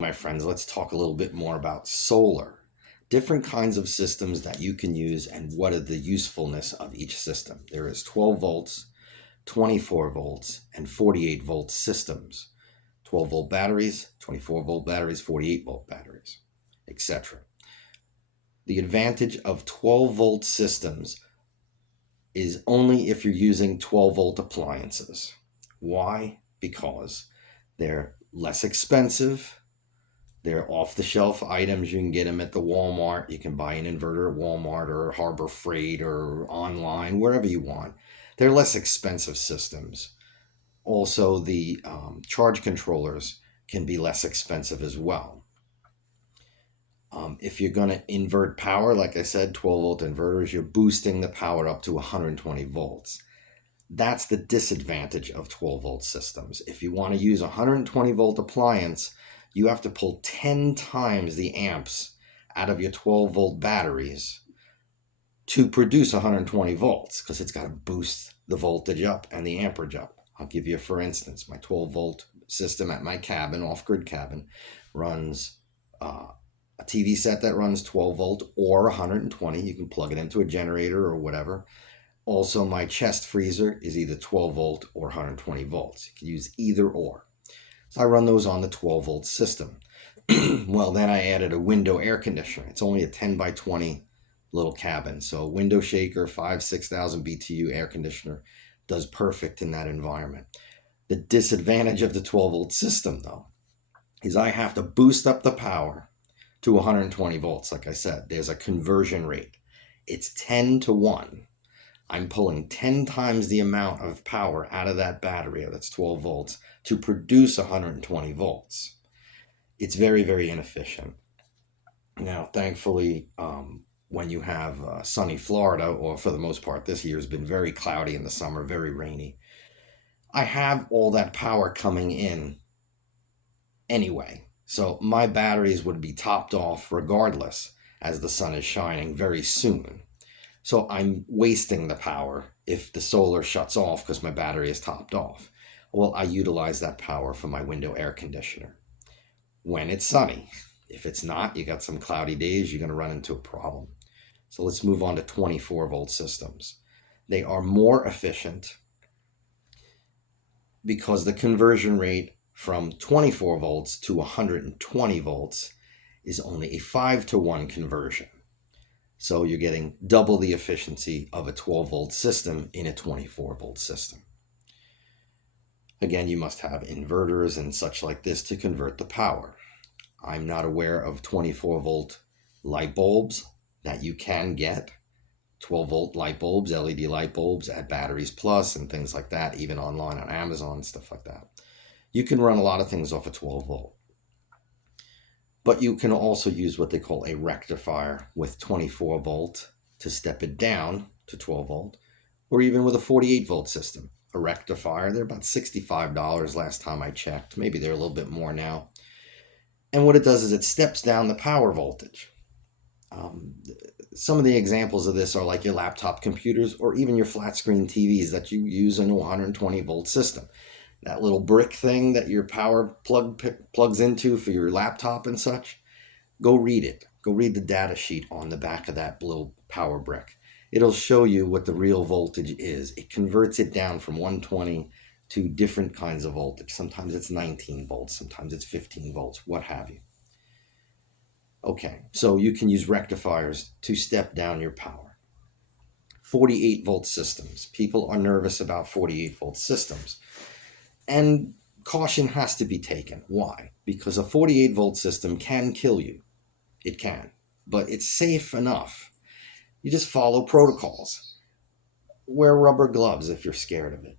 My friends, let's talk a little bit more about solar. Different kinds of systems that you can use and what are the usefulness of each system. There is 12 volts, 24 volts, and 48 volt systems. 12 volt batteries, 24 volt batteries, 48 volt batteries, etc. The advantage of 12 volt systems is only if you're using 12 volt appliances. Why? Because they're less expensive. They're off the shelf items. You can get them at the Walmart. You can buy an inverter at Walmart or Harbor Freight or online, wherever you want. They're less expensive systems. Also, the charge controllers can be less expensive as well. If you're going to invert power, like I said, 12 volt inverters, you're boosting the power up to 120 volts. That's the disadvantage of 12 volt systems. If you want to use a 120 volt appliance, you have to pull 10 times the amps out of your 12 volt batteries to produce 120 volts because it's got to boost the voltage up and the amperage up. I'll give you, for instance, my 12 volt system at my cabin, off-grid cabin, runs a TV set that runs 12 volt or 120. You can plug it into a generator or whatever. Also, my chest freezer is either 12 volt or 120 volts. You can use either or. So I run those on the 12 volt system. Well, then I added a window air conditioner. It's only a 10 by 20 little cabin. So window shaker, 6,000 BTU air conditioner does perfect in that environment. The disadvantage of the 12 volt system, though, is I have to boost up the power to 120 volts. Like I said, there's a conversion rate. It's 10 to 1. I'm pulling 10 times the amount of power out of that battery, that's 12 volts, to produce 120 volts. It's very, very inefficient. Now, thankfully, when you have sunny Florida, or for the most part, this year has been very cloudy in the summer, very rainy, I have all that power coming in anyway. So my batteries would be topped off regardless as the sun is shining very soon. So I'm wasting the power if the solar shuts off because my battery is topped off. Well, I utilize that power for my window air conditioner when it's sunny. If it's not, you got some cloudy days, you're going to run into a problem. So let's move on to 24 volt systems. They are more efficient because the conversion rate from 24 volts to 120 volts is only a 5 to 1 conversion. So you're getting double the efficiency of a 12 volt system in a 24 volt system. Again, you must have inverters and such like this to convert the power. I'm not aware of 24 volt light bulbs that you can get. 12 volt light bulbs, LED light bulbs at Batteries Plus and things like that, even online on Amazon, stuff like that. You can run a lot of things off of 12 volt. But you can also use what they call a rectifier with 24 volt to step it down to 12 volt, or even with a 48 volt system. A rectifier, they're about $65 last time I checked. Maybe they're a little bit more now. And what it does is it steps down the power voltage. Some of the examples of this are like your laptop computers or even your flat screen TVs that you use in a 120 volt system. That little brick thing that your power plug plugs into for your laptop and such, go read it. Go read the data sheet on the back of that little power brick. It'll show you what the real voltage is. It converts it down from 120 to different kinds of voltage. Sometimes it's 19 volts, sometimes it's 15 volts, what have you. Okay, so you can use rectifiers to step down your power. 48 volt systems. People are nervous about 48 volt systems. And caution has to be taken. Why? Because a 48 volt system can kill you. It can. But it's safe enough. You just follow protocols. Wear rubber gloves if you're scared of it.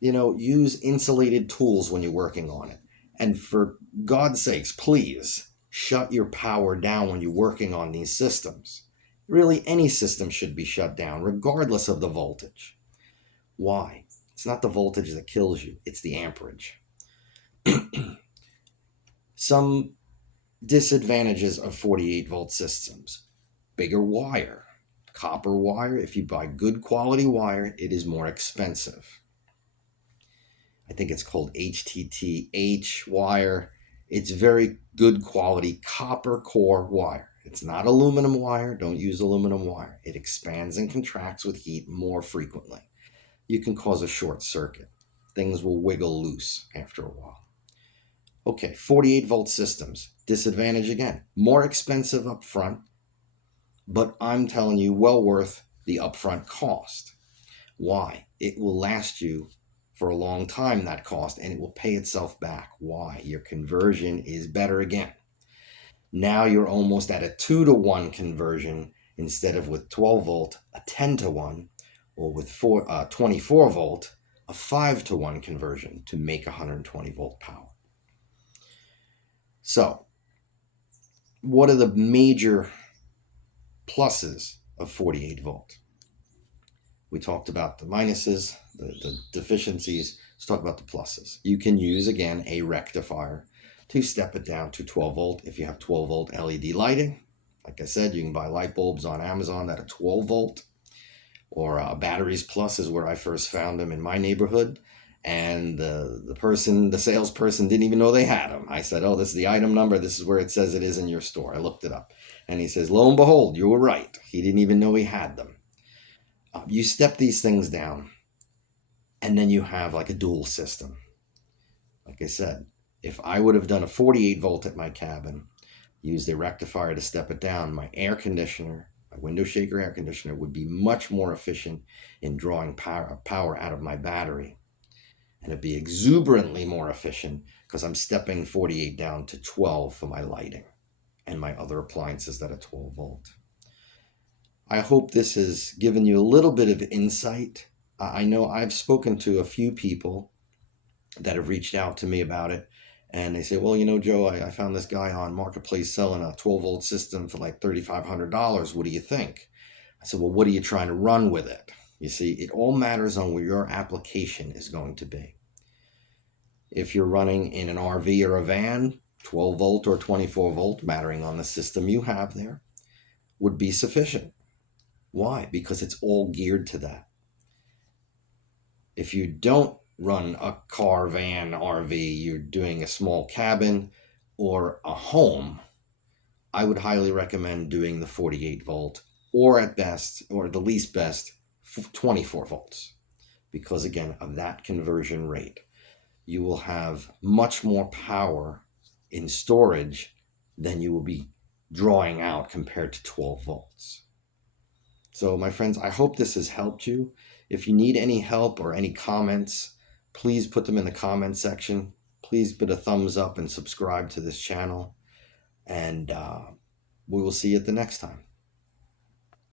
Use insulated tools when you're working on it. And for God's sakes, please shut your power down when you're working on these systems. Really, any system should be shut down, regardless of the voltage. Why? It's not the voltage that kills you, it's the amperage. Some disadvantages of 48 volt systems. Bigger wire. Copper wire, if you buy good quality wire, it is more expensive. I think it's called HTTH wire. It's very good quality copper core wire. It's not aluminum wire. Don't use aluminum wire. It expands and contracts with heat more frequently. You can cause a short circuit. Things will wiggle loose after a while. Okay, 48 volt systems. Disadvantage again, more expensive up front, but I'm telling you, well worth the upfront cost. Why? It will last you for a long time, that cost, and it will pay itself back. Why? Your conversion is better again. Now you're almost at a 2-to-1 conversion instead of with 12 volt, a 10-to-1, or with 24 volt, a 5-to-1 conversion to make 120 volt power. So, what are the major pluses of 48 volt? We talked about the minuses, the deficiencies. Let's talk about the pluses. You can use, again, a rectifier to step it down to 12 volt if you have 12 volt LED lighting. Like I said, you can buy light bulbs on Amazon that are 12 volt, or Batteries Plus is where I first found them in my neighborhood. And the salesperson didn't even know they had them. I said, oh, this is the item number. This is where it says it is in your store. I looked it up. And he says, lo and behold, you were right. He didn't even know he had them. You step these things down, and then you have like a dual system. Like I said, if I would have done a 48 volt at my cabin, used a rectifier to step it down, my air conditioner, my window shaker air conditioner, would be much more efficient in drawing power out of my battery. And it'd be exuberantly more efficient because I'm stepping 48 down to 12 for my lighting and my other appliances that are 12 volt. I hope this has given you a little bit of insight. I know I've spoken to a few people that have reached out to me about it, and they say, well, you know, Joe, I found this guy on Marketplace selling a 12 volt system for like $3,500. What do you think? I said, well, what are you trying to run with it? You see, it all matters on where your application is going to be. If you're running in an RV or a van, 12 volt or 24 volt, mattering on the system you have there, would be sufficient. Why? Because it's all geared to that. If you don't run a car, van, RV, you're doing a small cabin or a home, I would highly recommend doing the 48 volt, or at best, or the least best, 24 volts. Because again, of that conversion rate, you will have much more power in storage than you will be drawing out compared to 12 volts. So my friends, I hope this has helped you. If you need any help or any comments, please put them in the comment section. Please put a thumbs up and subscribe to this channel. And we will see you at the next time.